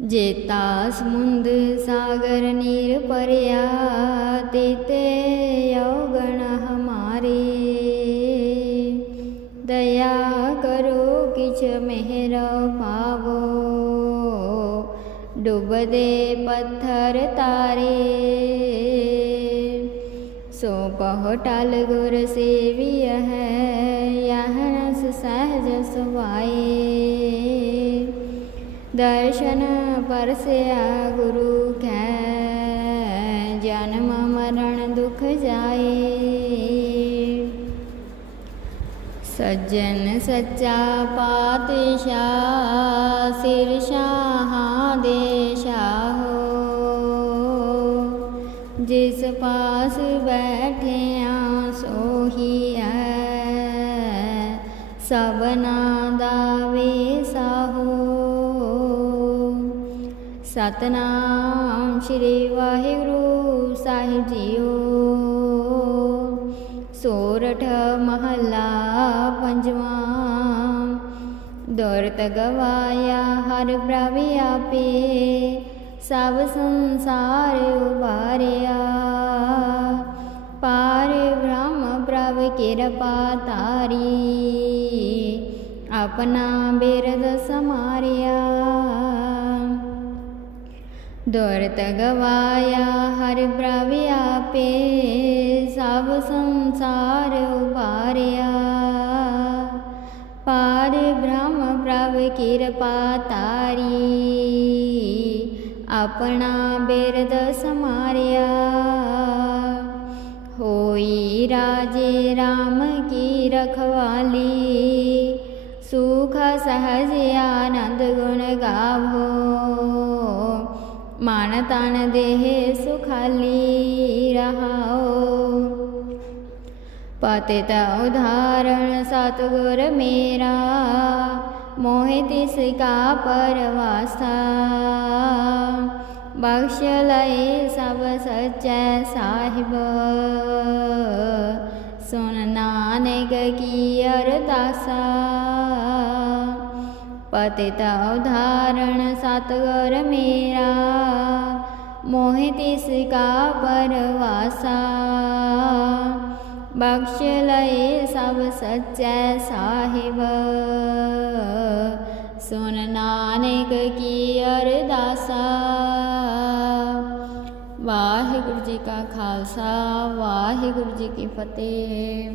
ਜੇਤਾ ਸਮੁੰਦ ਸਾਗਰ ਨੀਰ ਪਰਿਆ ਤੇਤੇ ਯੋਗਣ ਹਮਾਰੇ। ਦਇਆ ਕਰੋ ਕਿਛ ਮਿਹਰ ਪਾਵੋ, ਡੁੱਬਦੇ ਪੱਥਰ ਤਾਰੇ। ਸੋ ਪਹੁ ਟਲ ਗੁਰ ਸੇਵੀਅ ਹੈ ਯਹ ਰਸ ਸਹਿਜ ਸੁਭਾਏ। ਦਰਸ਼ਨ ਗੁਰੂ ਕੈ ਜਨਮ ਮਰਨ ਦੁਖ ਜਾਏ। ਸੱਜਣ ਸੱਚਾ ਪਾਤਸ਼ਾਹ ਸਿਰ ਸ਼ਾਹਾਂ ਦੇ ਸ਼ਾਹੋ। ਜਿਸ ਪਾਸ ਬੈਠਿਆ ਸੋਹੀ ਹੈ ਸਭਨਾ ਦਾ ਵੇਸਾਹੋ ਸਤਨਾਮ ਸ਼੍ਰੀ ਵਾਹਿਗੁਰੂ ਸਾਹਿਬ ਜੀਓ। ਸੋਰਠ ਮਹੱਲਾ ਪੰਜਵਾਂ, ਦੁਰਤ ਗਵਾਇਆ ਹਰ ਪ੍ਰਭ ਆਪੇ, ਸਭ ਸੰਸਾਰ ਉਬਾਰਿਆ ਪਾਰ ਬ੍ਰਹਮ ਪ੍ਰਭ ਕਿਰਪਾ ਤਾਰੀ ਆਪਣਾ ਬਿਰਦ ਸਮਾ ਦੁਰਤ ਗਵਾਇਆ ਹਰ ਪ੍ਰਭ ਆਪੇ ਸਭ ਸੰਸਾਰ ਉਬਾਰਿਆ ਪਾਰ ਬ੍ਰਹਮ ਪ੍ਰਭ ਕਿਰਪਾ ਤਾਰੀ ਆਪਣਾ ਬਿਰਦ ਸਮਾਰਿਆ। ਹੋਈ ਰਾਜੇ RAM ਕੀ ਰਖਵਾਲੀ, ਸੁਖ ਸਹਜ ਆਨੰਦ ਗੁਣ ਗਾਵੋ। ਮਨ ਤਨ ਦੇਹ ਸੁਖਾਲੀ ਰਹਾਓ। ਪਤਿਤ ਉਧਾਰਣ ਸਤਗੁਰ ਮੇਰਾ, ਮੋਹਿ ਤਿਸ ਕਾ ਪਰਵਾਸਾ। ਬਖਸ਼ ਲਏ ਸਭ ਸਚੈ ਸਾਹਿਬ। ਸੁਨ ਨਾਨਕ ਕੀ ਅਰਦਾਸਾ ਪਤਿਤ ਉਧਾਰਣ ਸਤਗੁਰ ਮੇਰਾ, ਮੋਹਿ ਤਿਸ ਕਾ ਪਰਵਾਸਾ। ਬਖਸ਼ ਲਏ ਸਭ ਸਚੈ ਸਾਹਿਬ। ਸੁਨ ਨਾਨਕ ਕੀ ਅਰਦਾਸਾ। ਵਾਹਿਗੁਰੂ ਜੀ ਕਾ ਖਾਲਸਾ, ਵਾਹਿਗੁਰੂ ਜੀ ਕੀ ਫਤਿਹ।